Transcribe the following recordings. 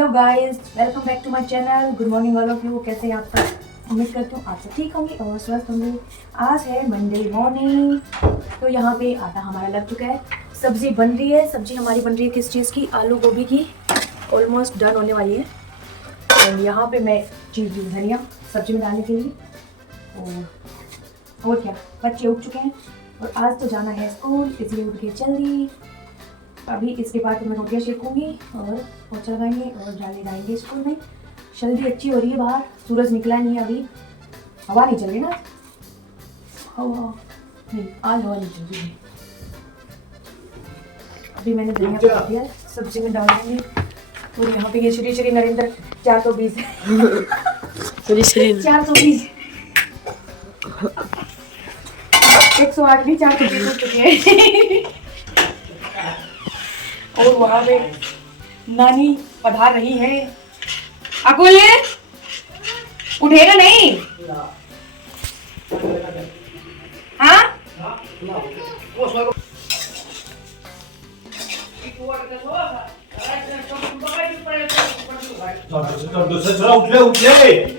Hello guys, welcome back to my channel. Good morning all of you. कैसे हैं आप सब? उम्मीद करती हूँ आप सब ठीक होंगे और स्वस्थ होंगे। आज है मंडे मॉर्निंग, तो यहाँ पे आटा हमारा लग चुका है, सब्जी बन रही है। सब्जी हमारी बन रही है किस चीज़ की? आलू गोभी की। ऑलमोस्ट डन होने वाली है। और यहाँ पे मैं चीज़ दी धनिया सब्जी में डालने के लिए। और क्या, बच्चे उठ चुके हैं और आज तो जाना है स्कूल, इसलिए उठ के चल दी। अभी इसके बाद मैं रोटियाँ सेकूँगी और पोछा लगाएंगे और डाले जाएंगे स्कूल में। सर्दी अच्छी हो रही है बाहर, सूरज निकला नहीं है अभी, हवा नहीं चल रही ना, हवा नहीं, आज हवा नहीं चल रही है। अभी मैंने धनिया काट दिया, सब्जी में डाल देंगे। और यहाँ पे ये श्री श्री नरेंद्र 420 420 108 नहीं 420 हो चुकी है। और वहाँ पे नानी पधार रही है। अकुल उठेगा नहीं? हाँ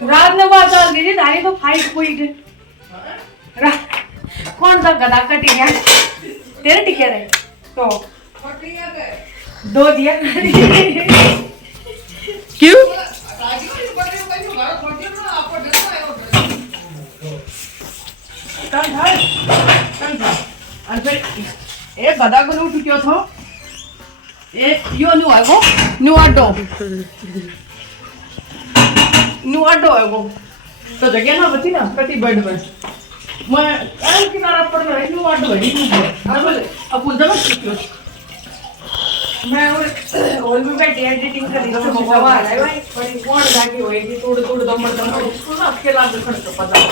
रात में बात चल रही थी, तारी तो फाइट हुई। कौन सा गधा का टिकिया तेरे टिकिया रहे तो दो दिया। क्यों? एक गधा को उठ क्यों था? एक यो न्यू है वो, न्यू आटो है वो, तो जगह ना बची ना कटी बेड में। मैं एल किनारा पर रही न्यू आटो है। अब बोल दो क्यों मैं और भी बैठी एडिटिंग कर रही हूँ। हवा आ रहा है भाई, बड़ी कौन जाके होएगी तोड़ तोड़ दमड़ दमड़ उसको ना अकेला देखने को पता है।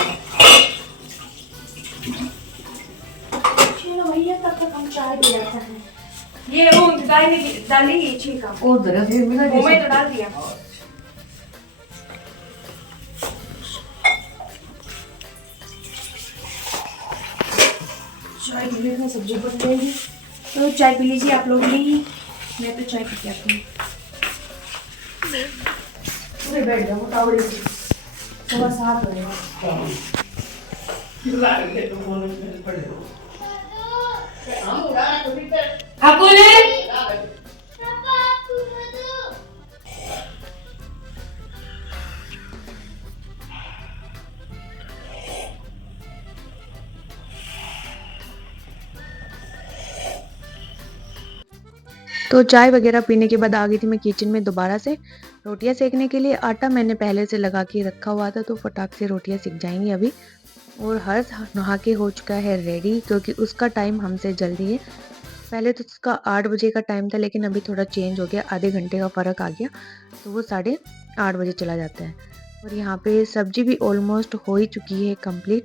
चलो भैया, तब तक हम चाय पी लेते हैं। ये वो गाय ने डाली ये छिलका और जरा फिर मिला वो मैं तो डाल दिया। चाय पी लेते हैं, सब्जी बन जाएगी। तो चाय पी लीजिए आप लोग भी, मैं तो चाय पी के आती हूँ। पूरे बैठ जाओ तावड़े से, थोड़ा साथ हो जाएगा। तो चाय वगैरह पीने के बाद आ गई थी मैं किचन में दोबारा से रोटियां सेकने के लिए। आटा मैंने पहले से लगा के रखा हुआ था, तो फटाक से रोटियां सिक जाएंगी अभी। और हर्ष नहा के हो चुका है रेडी, क्योंकि उसका टाइम हमसे जल्दी है। पहले तो उसका 8 बजे का टाइम था, लेकिन अभी थोड़ा चेंज हो गया, आधे घंटे का फ़र्क आ गया, तो वो 8:30 बजे चला जाता है। और यहाँ पे सब्जी भी ऑलमोस्ट हो ही चुकी है कंप्लीट।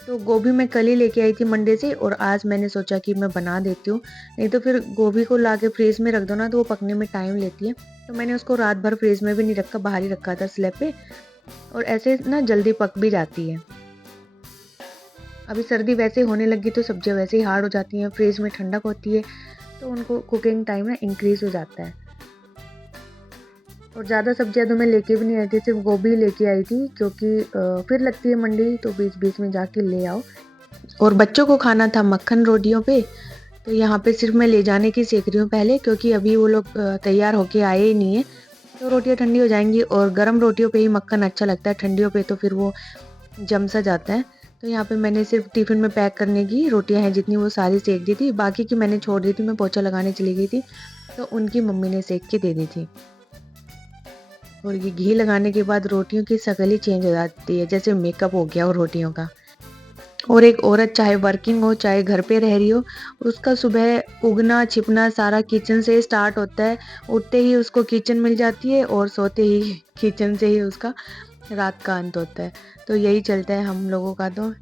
तो गोभी मैं कल ही लेके आई थी मंडे से, और आज मैंने सोचा कि मैं बना देती हूँ, नहीं तो फिर गोभी को ला के फ्रीज में रख दो ना तो वो पकने में टाइम लेती है। तो मैंने उसको रात भर फ्रीज में भी नहीं रखा, बाहर ही रखा था स्लैब पे, और ऐसे ना जल्दी पक भी जाती है। अभी सर्दी वैसे होने लगी तो सब्जियाँ वैसे ही हार्ड हो जाती हैं, फ्रीज में ठंडक होती है तो उनको कुकिंग टाइम ना इंक्रीज हो जाता है। और ज़्यादा सब्जियाँ तो मैं लेके भी नहीं आई थी, सिर्फ गोभी लेके आई थी, क्योंकि फिर लगती है मंडी तो बीच बीच में जाके ले आओ। और बच्चों को खाना था मक्खन रोटियों पे, तो यहाँ पे सिर्फ मैं ले जाने की सेक रही हूँ पहले, क्योंकि अभी वो लोग तैयार होके आए ही नहीं है। तो रोटियाँ ठंडी हो जाएंगी, और गर्म रोटियों पे ही मक्खन अच्छा लगता है, ठंडियों पे तो फिर वो जम सा जाता है। तो यहाँ पे मैंने सिर्फ टिफ़िन में पैक करने की रोटियाँ हैं जितनी, वो सारी सेक दी थी, बाकी की मैंने छोड़ दी थी। मैं पोछा लगाने चली गई थी तो उनकी मम्मी ने सेक के दे दी थी। और ये घी लगाने के बाद रोटियों की शक्ल ही चेंज हो जाती है, जैसे मेकअप हो गया हो रोटियों का। और एक औरत चाहे वर्किंग हो चाहे घर पे रह रही हो, उसका सुबह उगना छिपना सारा किचन से स्टार्ट होता है। उठते ही उसको किचन मिल जाती है और सोते ही किचन से ही उसका रात का अंत होता है। तो यही चलता है हम लोगों का। तो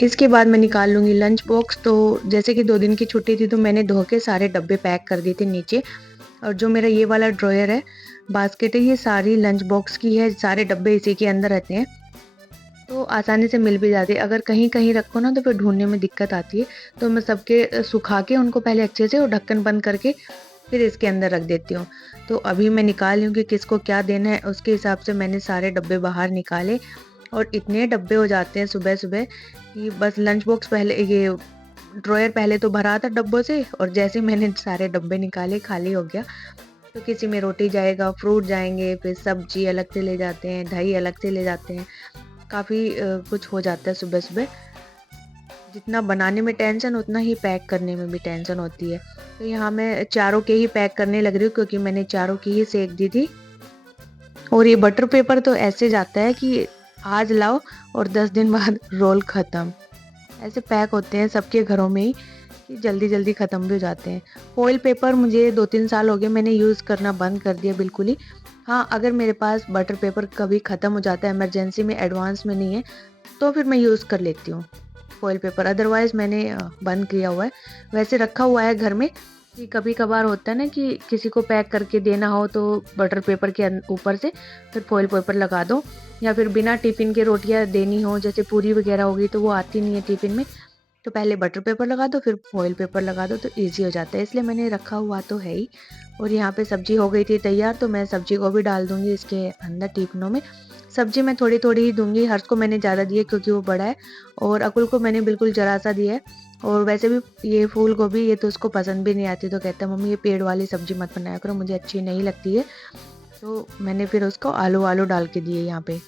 इसके बाद मैं निकाल लूँगी लंच बॉक्स। तो जैसे कि 2 दिन की छुट्टी थी तो मैंने धो के सारे डब्बे पैक कर दिए थे नीचे। और जो मेरा ये वाला ड्रॉयर है बास्केट है, ये सारी लंच बॉक्स की है, सारे डब्बे इसी के अंदर रहते हैं, तो आसानी से मिल भी जाती है। अगर कहीं-कहीं रखो ना तो फिर ढूँढने में दिक्कत आती है, तो मैं सबके सुखा के उनको पहले अच्छे से और ढक्कन बंद करके फिर इसके अंदर रख देती हूँ। तो अभी मैं निकाल रही हूँ कि किसको क्या देना है, उसके हिसाब से मैंने सारे डब्बे बाहर निकाले और इतने डब्बे हो जाते हैं सुबह-सुबह कि बस लंच बॉक्स पहले ये ड्रॉयर पहले तो भरा था डब्बों से और जैसे मैंने सारे डब्बे निकाले खाली हो गया। तो किसी में रोटी जाएगा, फ्रूट जाएँगे, फिर सब्जी अलग से ले जाते हैं, दही अलग से ले जाते हैं। काफ़ी कुछ हो जाता है सुबह-सुबह। जितना बनाने में टेंशन उतना ही पैक करने में भी टेंशन होती है। तो यहाँ मैं चारों के ही पैक करने लग रही हूँ क्योंकि मैंने चारों की ही सेक दी थी। और ये बटर पेपर तो ऐसे जाता है कि आज लाओ और 10 दिन बाद रोल ख़त्म। ऐसे पैक होते हैं सबके घरों में ही कि जल्दी-जल्दी ख़त्म भी हो जाते हैं। फ़ॉइल पेपर मुझे 2-3 साल हो गए मैंने यूज़ करना बंद कर दिया बिल्कुल ही। हाँ, अगर मेरे पास बटर पेपर कभी ख़त्म हो जाता है इमरजेंसी में एडवांस में नहीं है, तो फिर मैं यूज़ कर लेती हूँ फ़ॉइल पेपर, अदरवाइज़ मैंने बंद किया हुआ है। वैसे रखा हुआ है घर में कि कभी-कभार होता है ना कि किसी को पैक करके देना हो तो बटर पेपर के ऊपर से फिर फ़ॉइल पेपर लगा दो या फिर बिना टिफ़िन के रोटियाँ देनी हो जैसे पूरी वग़ैरह हो गई तो वो आती नहीं है टिफ़िन में, तो पहले बटर पेपर लगा दो फिर फ़ॉइल पेपर लगा दो तो ईज़ी हो जाता है, इसलिए मैंने रखा हुआ तो है ही। और यहाँ पे सब्ज़ी हो गई थी तैयार तो मैं सब्ज़ी को भी डाल दूँगी इसके अंदर टिफ़िनों में। सब्ज़ी मैं थोड़ी-थोड़ी ही दूँगी, हर्ष को मैंने ज़्यादा दी है क्योंकि वो बड़ा है और अकुल को मैंने बिल्कुल ज़रा-सा दिया है। और वैसे भी ये फूल गोभी ये तो उसको पसंद भी नहीं आती तो कहता है मम्मी ये पेड़ वाली सब्ज़ी मत बनाया करो मुझे अच्छी नहीं लगती है। तो मैंने फिर उसको आलू डाल के दिए यहाँ पे।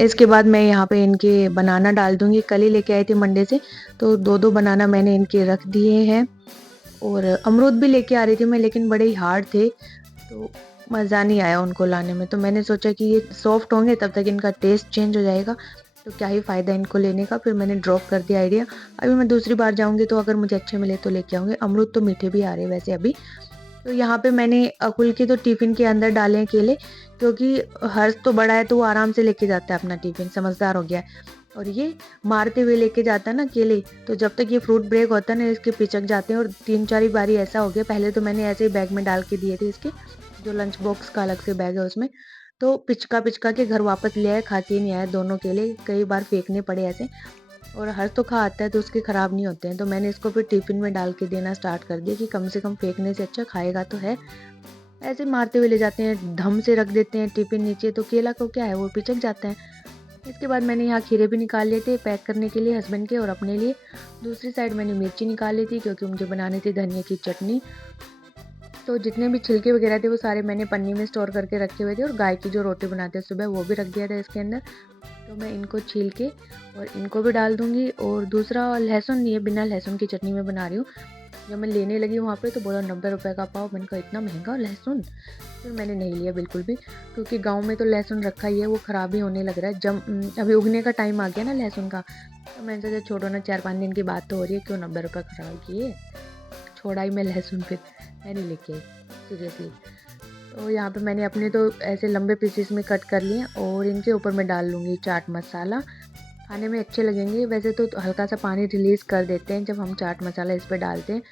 इसके बाद मैं यहाँ पे इनके बनाना डाल दूँगी, कल ही लेके आई थी मंडी से, तो 2-2 बनाना मैंने इनके रख दिए हैं और अमरूद भी लेके आ रही थी मैं लेकिन बड़े ही हार्ड थे, तो मज़ा नहीं आया उनको लाने में। तो मैंने सोचा कि ये सॉफ्ट होंगे तब तक इनका टेस्ट चेंज हो जाएगा, तो क्या ही फ़ायदा इनको लेने का, फिर मैंने ड्रॉप कर दिया आइडिया। अभी मैं दूसरी बार जाऊँगी तो अगर मुझे अच्छे मिले तो लेके आऊँगी। अमरूद तो मीठे भी आ रहे हैं वैसे अभी। तो यहाँ पे मैंने अकुल के तो टिफ़िन के अंदर डाले हैं केले क्योंकि हर्ष तो बड़ा है तो वो आराम से लेके जाता है अपना टिफ़िन, समझदार हो गया है। और ये मारते हुए लेके जाता है ना केले, तो जब तक ये फ्रूट ब्रेक होता है ना इसके पिचक जाते हैं और 3-4 ही बारी ऐसा हो गया। पहले तो मैंने ऐसे ही बैग में डाल के दिए थे इसके, जो लंच बॉक्स का अलग से बैग है उसमें। तो पिचका-पिचका के घर वापस ले आए, खा के नहीं आया दोनों केले, कई बार फेंकने पड़े ऐसे। और हर्ष तो खा आता है तो उसके ख़राब नहीं होते हैं, तो मैंने इसको फिर टिफ़िन में डाल के देना स्टार्ट कर दिया कि कम से कम फेंकने से अच्छा खाएगा तो है। ऐसे मारते हुए ले जाते हैं, धम से रख देते हैं टिफ़िन नीचे तो केला को क्या है वो पिचक जाता है। इसके बाद मैंने यहाँ खीरे भी निकाल लिए थे पैक करने के लिए हस्बैंड के और अपने लिए। दूसरी साइड मैंने मिर्ची निकाल ली थी क्योंकि मुझे बनानी थी धनिया की चटनी। तो जितने भी छिलके वगैरह थे वो सारे मैंने पन्नी में स्टोर करके रखे हुए थे और गाय की जो रोटी बनाते हैं सुबह वो भी रख दिया था इसके अंदर। तो मैं इनको छील के और इनको भी डाल दूँगी और दूसरा लहसुन नहीं है, बिना लहसुन की चटनी मैं बना रही हूँ। जब मैं लेने लगी वहाँ पे तो बोला 90 रुपए का पाव, मैंने कहा इतना महँगा लहसुन? फिर मैंने नहीं लिया बिल्कुल भी क्योंकि गाँव में तो लहसुन रखा ही है, वो ख़राब ही होने लग रहा है। अभी उगने का टाइम आ गया ना लहसुन का, तो मैंने सोचा छोड़ो ना 4-5 दिन की बात तो हो रही है, क्यों 90 रुपए ख़राब किए? छोड़ा ही मैं लहसुन फिर, मैं नहीं लेके आई सीरियसली। तो यहाँ पे मैंने अपने तो ऐसे लंबे पीसेस में कट कर लिए और इनके ऊपर मैं डाल लूँगी चाट मसाला। खाने में अच्छे लगेंगे, वैसे तो हल्का सा पानी रिलीज़ कर देते हैं जब हम चाट मसाला इस पे डालते हैं।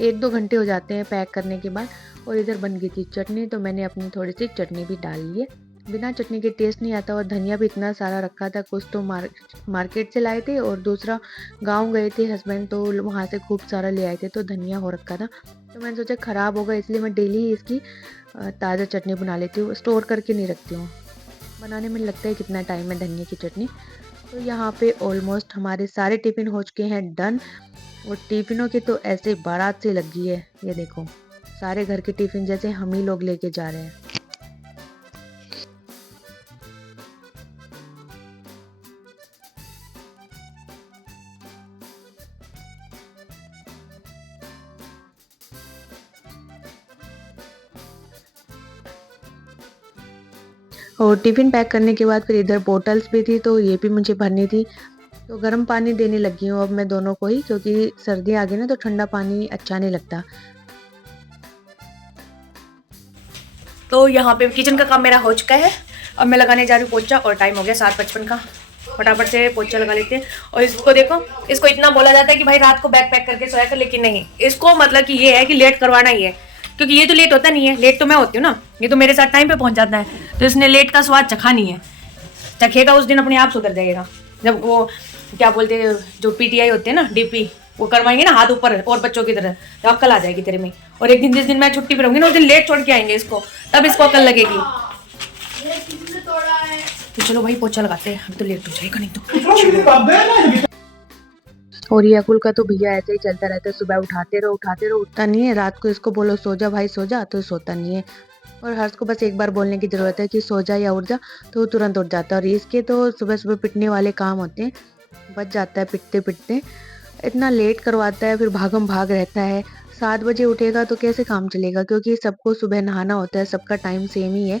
1-2 घंटे हो जाते हैं पैक करने के बाद। और इधर बन गई थी चटनी तो मैंने अपनी थोड़ी-सी चटनी भी डाल ली है। बिना चटनी के टेस्ट नहीं आता और धनिया भी इतना सारा रखा था, कुछ तो मार्केट से लाए थे और दूसरा गाँव गए थे हस्बैंड तो वहाँ से खूब सारा ले आए थे तो धनिया हो रखा था। तो मैंने सोचा ख़राब होगा इसलिए मैं डेली ही इसकी ताज़ा चटनी बना लेती हूँ, स्टोर करके नहीं रखती हूँ। बनाने में लगता है कितना टाइम है धनिया की चटनी। तो यहाँ पे ऑलमोस्ट हमारे सारे टिफ़िन हो चुके हैं डन और टिफ़िनों की तो ऐसे बारात सी लगी है, ये देखो। सारे घर के टिफ़िन जैसे हम ही लोग लेके जा रहे हैं। और टिफ़िन पैक करने के बाद फिर इधर बोतल्स भी थी तो ये भी मुझे भरनी थी। तो गर्म पानी देने लगी हूँ अब मैं दोनों को ही, क्योंकि सर्दी आ गई ना तो ठंडा पानी अच्छा नहीं लगता। तो यहाँ पे किचन का काम मेरा हो चुका है। अब मैं लगाने जा रही हूँ पोछा और टाइम हो गया 7:55 का। फटाफट से पोछा लगा लेते हैं। और इसको देखो, इसको इतना बोला जाता है कि भाई रात को बैग पैक करके सोया कर, लेकिन नहीं, इसको मतलब कि ये है कि लेट करवाना ही है, क्योंकि ये तो लेट होता नहीं है, लेट तो मैं होती हूँ ना, ये तो मेरे साथ टाइम पे पहुंच जाता है। तो इसने लेट का स्वाद चखा नहीं है, चखेगा उस दिन अपने आप सुधर जाएगा। जब वो क्या बोलते हैं, जो पीटीआई होते हैं ना, डीपी, वो करवाएंगे ना हाथ ऊपर और बच्चों की तरह, तो अक्ल आ जाएगी तेरे में। और एक दिन जिस दिन मैं छुट्टी पर रहूंगी ना, उस दिन लेट छोड़ के आएंगे इसको, तब इसको अक्ल लगेगी। तो चलो भाई पोछा लगाते हैं, अभी तो लेट हो जाएगा नहीं तो। और ये अकुल का तो भैया ऐसे ही चलता रहता है, सुबह उठाते रहो उठता नहीं है, रात को इसको बोलो सो जा भाई सो जा तो सोता नहीं है। और हर्ष को बस एक बार बोलने की ज़रूरत है कि सो जा या उठ जा, तो वो तुरंत उठ जाता है। और इसके तो सुबह सुबह पिटने वाले काम होते हैं, बच जाता है पिटते पिटते, इतना लेट करवाता है, फिर भागम भाग रहता है। 7 बजे उठेगा तो कैसे काम चलेगा, क्योंकि सबको सुबह नहाना होता है, सबका टाइम सेम ही है।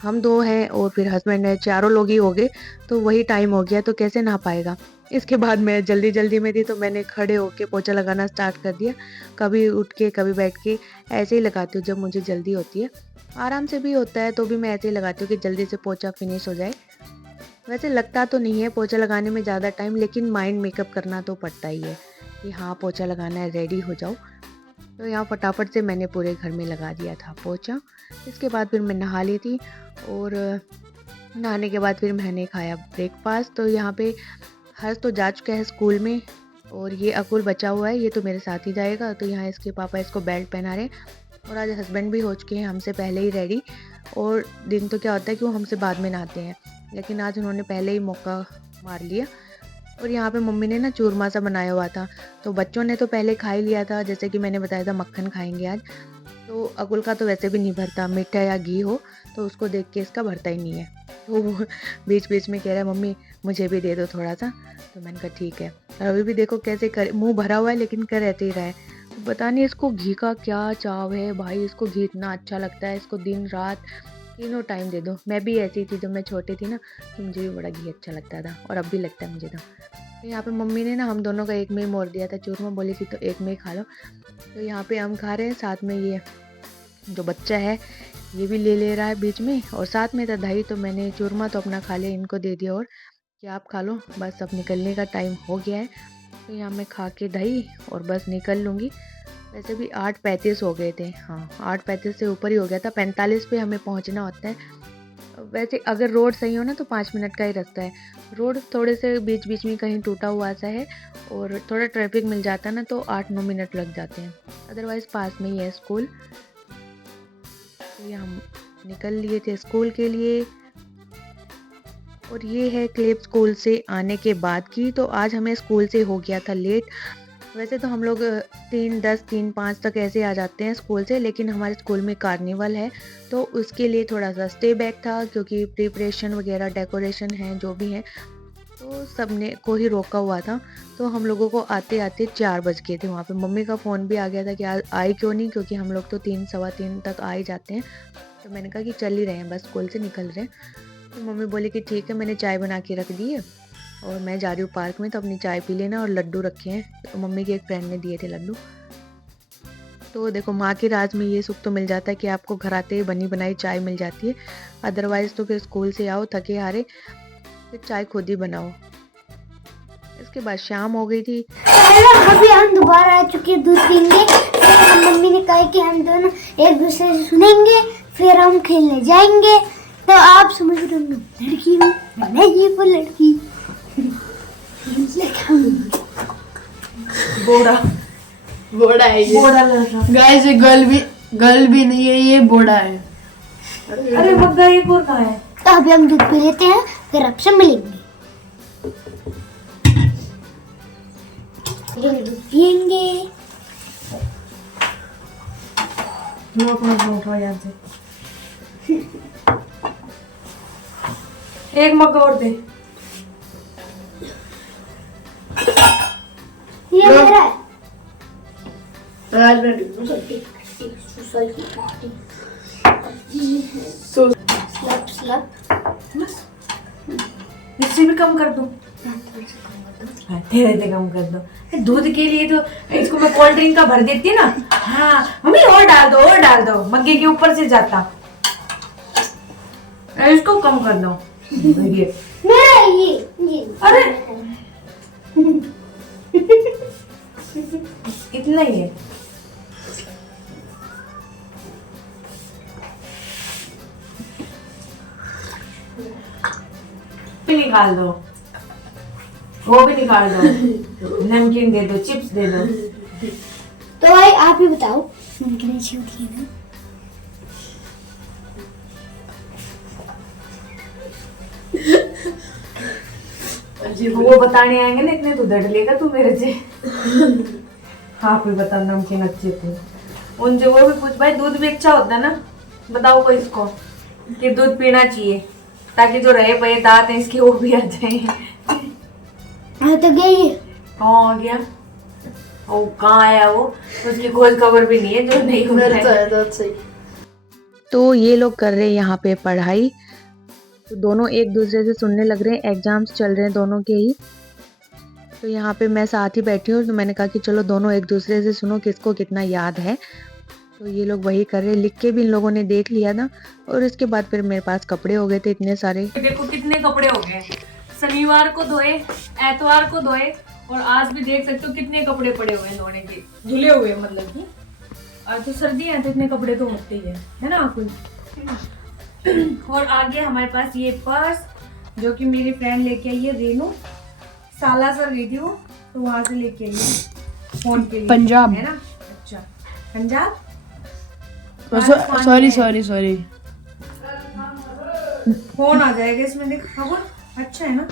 हम 2 हैं और फिर हस्बैंड है, चारों लोग ही हो गए, तो वही टाइम हो गया, तो कैसे नहा पाएगा। इसके बाद मैं जल्दी में थी तो मैंने खड़े होके पोछा लगाना स्टार्ट कर दिया, कभी उठ के कभी बैठ के, ऐसे ही लगाती हूँ जब मुझे जल्दी होती है। आराम से भी होता है तो भी मैं ऐसे ही लगाती हूँ कि जल्दी से पोछा फिनिश हो जाए। वैसे लगता तो नहीं है पोछा लगाने में ज़्यादा टाइम, लेकिन माइंड मेकअप करना तो पड़ता ही है कि हाँ पोछा लगाना है, रेडी हो जाओ। तो यहाँ फटाफट से मैंने पूरे घर में लगा दिया था पोछा। इसके बाद फिर मैं नहा ली थी और नहाने के बाद फिर मैंने खाया ब्रेकफास्ट। तो यहाँ पे हर्ष तो जा चुका है स्कूल में और ये अकुल बचा हुआ है, ये तो मेरे साथ ही जाएगा। तो यहाँ इसके पापा इसको बेल्ट पहना रहे और आज हस्बैंड भी हो चुके हैं हमसे पहले ही रेडी। और दिन तो क्या होता है कि वो हमसे बाद में नहाते हैं, लेकिन आज उन्होंने पहले ही मौका मार लिया। और यहाँ पे मम्मी ने ना चूरमा सा बनाया हुआ था, तो बच्चों ने तो पहले खा ही लिया था, जैसे कि मैंने बताया था मक्खन खाएंगे आज। तो अकुल का तो वैसे भी नहीं भरता, मीठा या घी हो तो उसको देख के इसका भरता ही नहीं है। तो वो बीच बीच में कह रहा है मम्मी मुझे भी दे दो थोड़ा सा, तो मैंने कहा ठीक है। और अभी भी देखो कैसे कर, मुँह भरा हुआ है लेकिन कर रहते ही रहा है। पता नहीं इसको घी का क्या चाव है भाई, इसको घी इतना अच्छा लगता है, इसको दिन रात तीनों टाइम दे दो। मैं भी ऐसी थी जब मैं छोटी थी ना, तो मुझे भी बड़ा घी अच्छा लगता था और अब भी लगता है मुझे तो यहाँ पे मम्मी ने ना हम दोनों का एक में ही मोड़ दिया था चूरमा, बोली थी तो एक में ही खा लो। तो यहाँ पे हम खा रहे हैं, साथ में ये जो बच्चा है ये भी ले रहा है बीच में, और साथ में था दही। तो मैंने चूरमा तो अपना खा लिया, इनको दे दिया और कि आप खा लो, बस अब निकलने का टाइम हो गया है। तो यहाँ मैं खा के दही और बस निकल लूँगी। वैसे भी 8:35 हो गए थे, हाँ 8:35 से ऊपर ही हो गया था, 45 पे हमें पहुँचना होता है। वैसे अगर रोड सही हो ना तो 5 मिनट का ही रास्ता है। रोड थोड़े से बीच बीच में कहीं टूटा हुआ सा है और थोड़ा ट्रैफिक मिल जाता है ना तो 8-9 मिनट लग जाते हैं, अदरवाइज़ पास में ही है स्कूल। तो ये हम निकल लिए थे स्कूल के लिए। और ये है क्लिप स्कूल से आने के बाद की। तो आज हमें स्कूल से हो गया था लेट। वैसे तो हम लोग 3:10 3:05 तक ऐसे आ जाते हैं स्कूल से, लेकिन हमारे स्कूल में कार्निवल है तो उसके लिए थोड़ा सा स्टे बैक था, क्योंकि प्रिपरेशन वगैरह डेकोरेशन है जो भी है, तो सब ने को ही रोका हुआ था। तो हम लोगों को आते आते 4 बज गए थे। वहाँ पे मम्मी का फ़ोन भी आ गया था कि आज आए क्यों नहीं, क्योंकि हम लोग तो 3 सवा 3 तक आ ही जाते हैं। तो मैंने कहा कि चल ही रहे हैं, बस स्कूल से निकल रहे हैं। तो मम्मी बोली कि ठीक है, मैंने चाय बना के रख दी है और मैं जा रही हूँ पार्क में, तो अपनी चाय पी लेना। और लड्डू रखे हैं, तो मम्मी की एक फ्रेंड ने दिए थे लड्डू। तो देखो माँ की राज में ये सुख तो मिल जाता है कि आपको घर आते ही बनी बनाई चाय मिल जाती है, अदरवाइज़ तो फिर स्कूल से आओ थके हारे, फिर चाय खुद ही बनाओ। इसके बाद शाम हो गई थी। अभी हम दोबारा आ चुके दूध पीएंगे। फिर मम्मी ने कहा कि हम दोनों एक दूसरे से सुनेंगे, फिर हम खेलने जाएंगे। तो आप समझ रहे होंगे लड़की हूँ, नहीं वो लड़की। बोड़ा है ये। गाइस ये गर्ल भी नहीं है, ये बोड़ा है। अरे मग्गा ये कौन कहाँ है? तो अभी हम दूध पी लेते हैं, फिर आपसे मिलेंगे। दूध पिएंगे। उठो यहाँ से, एक मग्गा और दे। ये मेरा है। So स्लप स्लप बस इससे भी कम कर दूं? हाँ, धीरे कम कर दो। दूध के लिए तो इसको मैं कोल्ड ड्रिंक का भर देती ना। हाँ मम्मी और डाल दो मग्गे के ऊपर से जाता। इसको कम कर दो। मेरा ये अरे इतना ही है। भी निकाल दो, वो भी निकाल दो। नमकीन दे दो, चिप्स दे दो। तो भाई आप ही बताओ नमकीन अच्छी होती है ना? वो बताने आएंगे ना, इतने तो डर लेगा तू मेरे से। हाँ फिर बता नमकीन अच्छी होती है। उनसे वो भी पूछ भाई दूध भी अच्छा होता है ना, बताओ को इसको कि दूध पीना चाहिए ताकि जो रहे पए दांत हैं इसके वो भी आ जाए। हाँ तो गई कहाँ आ गया? ओ कहाँ आया वो? उसकी खोज खबर भी नहीं है जो नहीं हो मेरा तो रहा है। है तो सही। तो ये लोग कर रहे हैं यहाँ पे पढ़ाई, तो दोनों एक दूसरे से सुनने लग रहे हैं। एग्जाम्स चल रहे हैं दोनों के ही, तो यहाँ पे मैं साथ ही बैठी हूँ। तो मैंने कहा कि चलो दोनों एक दूसरे से सुनो किसको कितना याद है। तो ये लोग वही कर रहे हैं, लिख के भी इन लोगों ने देख लिया था। और इसके बाद फिर मेरे पास कपड़े हो गए थे इतने सारे। देखो कितने कपड़े हो गए। शनिवार को धोए, एतवार को धोए, और आज भी देख सकते हो कितने कपड़े पड़े हुए हैं धोने के, धुले हुए मतलब कि। और तो सर्दी है तो इतने कपड़े तो होते ही है ना कुल। और आगे हमारे पास ये पर्स जो कि मेरी फ्रेंड लेके आई है, रेनू। सालासर गई थी वो, तो वहां से लेके आई है फोन के लिए। पंजाब। है ना? अच्छा पंजाब। सॉरी फोन आ जाएगा इसमें, देख खबर अच्छा है ना।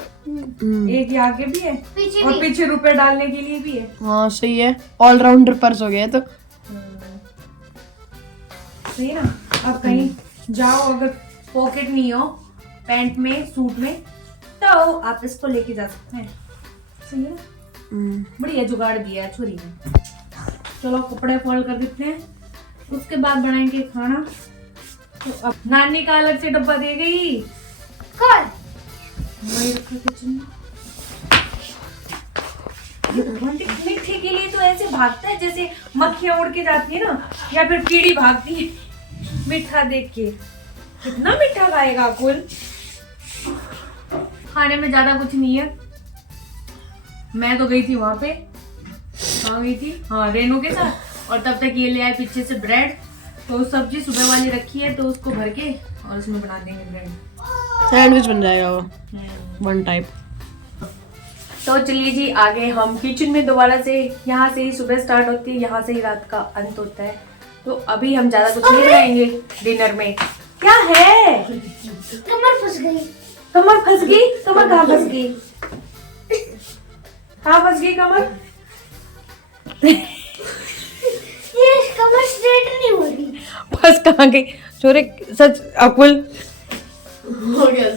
एक ये आगे भी है पीछे और भी। पीछे रुपए डालने के लिए भी है। हाँ सही है, ऑलराउंडर पर्स हो गया तो। सही ना। अब कहीं जाओ अगर पॉकेट नहीं हो पैंट में, सूट में, तो आप इसको लेके जा सकते हैं। सही है ना? बढ़िया जुगाड़ दिया है छोरी ने। चलो कपड़े फोल्ड कर देते हैं, उसके बाद बनाएंगे खाना। तो अब नानी का अलग से डब्बा दे गई। कौन? वही रखा किचन में। ये भगवान के मीठे के लिए तो ऐसे भागता है जैसे मक्खियां उड़ के जाती है ना, या फिर कीड़ी भागती है मीठा देख के। कितना मीठा खाएगा कुल? खाने में ज्यादा कुछ नहीं है। मैं तो गई थी वहां पे, कहाँ गई थी? हाँ रेनू के साथ। और तब तक ये ले आए पीछे से ब्रेड। तो सब्जी सुबह वाली रखी है तो उसको भर के और उसमें बना देंगे ब्रेड। सैंडविच बन जाएगा वो, वन टाइप। तो चलिए जी आगे हम किचन में दोबारा से। यहाँ से ही सुबह स्टार्ट होती है, यहाँ से ही रात का अंत होता है। तो अभी हम ज्यादा कुछ नहीं बनाएंगे डिनर में। क्या है? कमर फंस गई। कमर फंस गई? कमर कहाँ फंस गई? कहाँ फंस गई कमर? ये कमर स्ट्रेट नहीं हो रही। फंस कहाँ गई? छोरे सच अकुल, हो गया।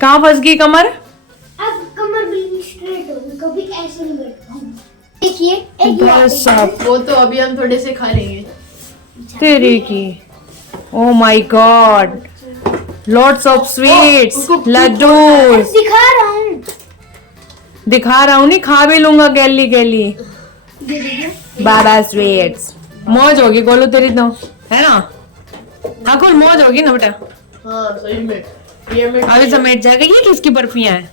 कहाँ फंस गई कमर? अब कमर बिल्कुल स्ट्रेट होगी, कभी ऐसे नहीं बैठ पाऊंगी। देखिए एक बस अब वो तो अभी हम थोड़े से खा लेंगे। तेरी की। Oh my God, lots of sweets, laddoos. दिखा रहा हूँ नहीं, खा भी लूंगा गैली गैली। 12 स्वीट्स। मौज होगी गोलू तेरी तो, है ना? हाँ कुल मौज होगी ना बेटा। हाँ सही में। ये मैं अभी समेट जाएगा। ये किसकी बर्फियां हैं?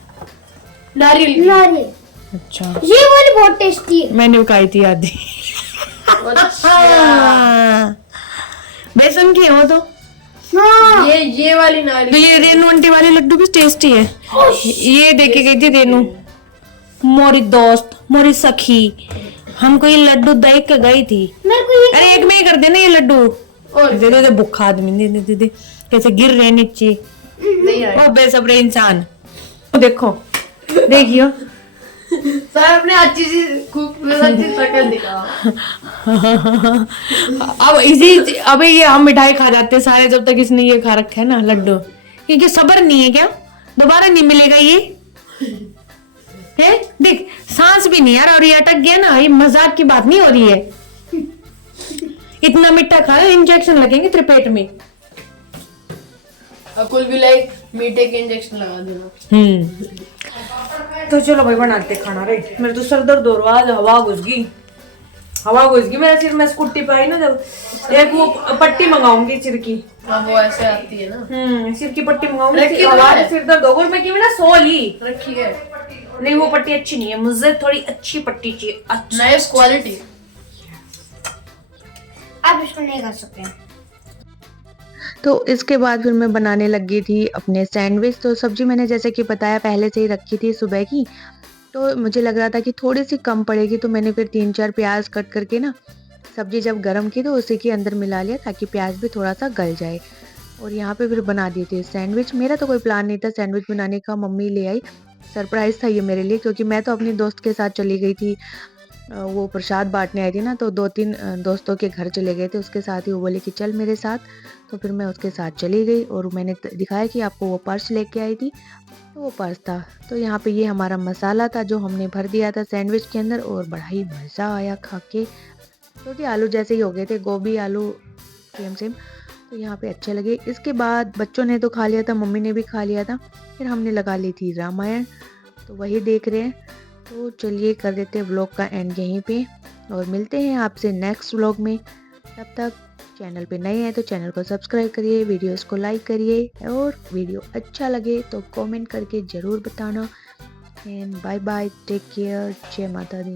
नारियल। नारियल। अच्छा ये वाली बहुत टेस्टी है। मैंने खाई थी आधी। बेसन की है वो तो। हाँ ये वाली तो नारियल। ये रेनू आंटी वाले लड्डू भी टेस्टी है। ये देके गई थी रेनू, मोरी दोस्त, मोरी सखी, हमको ये लड्डू देख के गई थी। मेरे को ये अरे एक में ही कर देना ये लड्डू। और दे दे भूखा आदमी, दे दे कैसे गिर रहे नीचे। नहीं आया। ओ बेसब्रे इंसान। देखो देखियो। सर अपने अच्छी सी खूबसूरत सी शक्ल दिखा। अब ये हम मिठाई खा जाते हैं सारे जब तक इसने ये खा रखा है ना लड्डू, क्योंकि सब्र नहीं है क्या, दोबारा नहीं मिलेगा ये। है देख सांस भी नहीं यार, और ये अटक गया ना, ये मजाक की बात नहीं हो रही है। इतना मीठा खा रहा है, इंजेक्शन लगेंगे तेरे पेट में। अकुल भी लाइक मीठे के इंजेक्शन लगा देना। तो चलो भाई बनाते खाना रे। मेरे तो सर दर्द हो रहा है, आज हवा घुस गई मेरे सिर में। स्कूटी पे आई ना जब, एक वो पट्टी मंगाऊंगी सिर की। हाँ वो ऐसे आती है ना। सिर की पट्टी मंगाऊंगी, रखी हुई आवाज है। सिर दर्द होगा। मैं की ना सो ली। रखी है। नहीं वो पट्टी अच्छी नहीं है, मुझे थोड़ी अच्छी पट्टी चाहिए। अच्छा नाइस क्वालिटी। आप इसको नहीं कर सकते। तो इसके बाद फिर मैं बनाने लगी थी अपने सैंडविच। तो सब्जी मैंने जैसे कि बताया पहले से ही रखी थी सुबह की, तो मुझे लग रहा था कि थोड़ी सी कम पड़ेगी, तो मैंने फिर 3-4 प्याज कट करके ना सब्जी जब गर्म की तो उसी के अंदर मिला लिया ताकि प्याज भी थोड़ा सा गल जाए। और यहाँ पे फिर बना दिए थे सैंडविच। मेरा तो कोई प्लान नहीं था सैंडविच बनाने का, मम्मी ले आई। सरप्राइज था ये मेरे लिए, क्योंकि मैं तो अपनी दोस्त के साथ चली गई थी। वो प्रसाद बांटने आई थी ना, तो 2-3 दोस्तों के घर चले गए थे उसके साथ ही। वो बोले कि चल मेरे साथ, तो फिर मैं उसके साथ चली गई और मैंने दिखाया कि आपको वो पर्स लेके आई थी, तो वो पर्स था। तो यहाँ पे ये हमारा मसाला था जो हमने भर दिया था सैंडविच के अंदर, और बड़ा ही मज़ा आया खा के, क्योंकि आलू जैसे ही हो गए थे, गोभी आलू सेम। तो यहाँ पे अच्छे लगे। इसके बाद बच्चों ने तो खा लिया था, मम्मी ने भी खा लिया था, फिर हमने लगा ली थी रामायण, तो वही देख रहे हैं। तो चलिए कर देते हैं व्लॉग का एंड यहीं पे, और मिलते हैं आपसे नेक्स्ट व्लॉग में। तब तक चैनल पे नए हैं तो चैनल को सब्सक्राइब करिए, वीडियोस को लाइक करिए, और वीडियो अच्छा लगे तो कमेंट करके ज़रूर बताना। And bye bye, take care, जय माता दी।